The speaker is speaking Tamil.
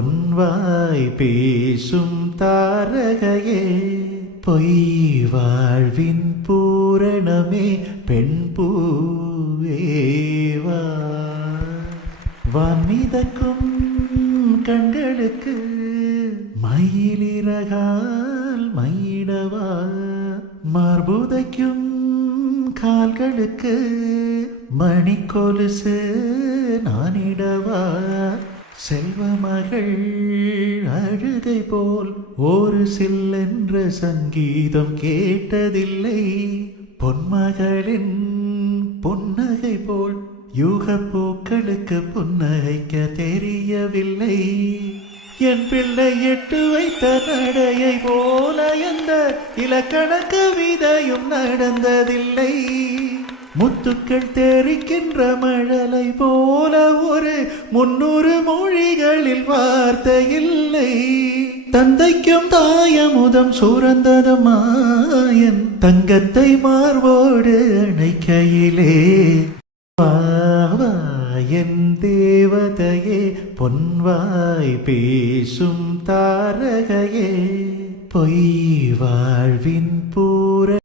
பொன்வாய் பேசும் தாரகையே பொய் வாழ்வின் பூரணமே பெண் பூவேவா வான்மிதக்கும் கண்களுக்கு மயிலிறகால் மயிடவா மார்புதைக்கும் கால்களுக்கு மணிக்கொலுசு நானிடவா செல்வமகள் அழுகை போல் ஒரு சில்லென்ற சங்கீதம் கேட்டதில்லை பொன்மகளின் புன்னகை போல் யூக பூக்களுக்கு புன்னகைக்க தெரியவில்லை என் பிள்ளை எட்டு வைத்த நடையை போல எந்த இலக்கண கவிதையும் நடந்ததில்லை முத்துக்கள் தெரிக்கின்ற மழலை போல ஒரு 300 மொழிகளில் வார்த்தை இல்லை தந்தைக்கும் தாயமுதம் சுரந்ததுமாயன் தங்கத்தை மார்போடு அணைக்கையிலே என் தேவதையே பொன்வாய் பேசும் தாரகையே பொய் வாழ்வின்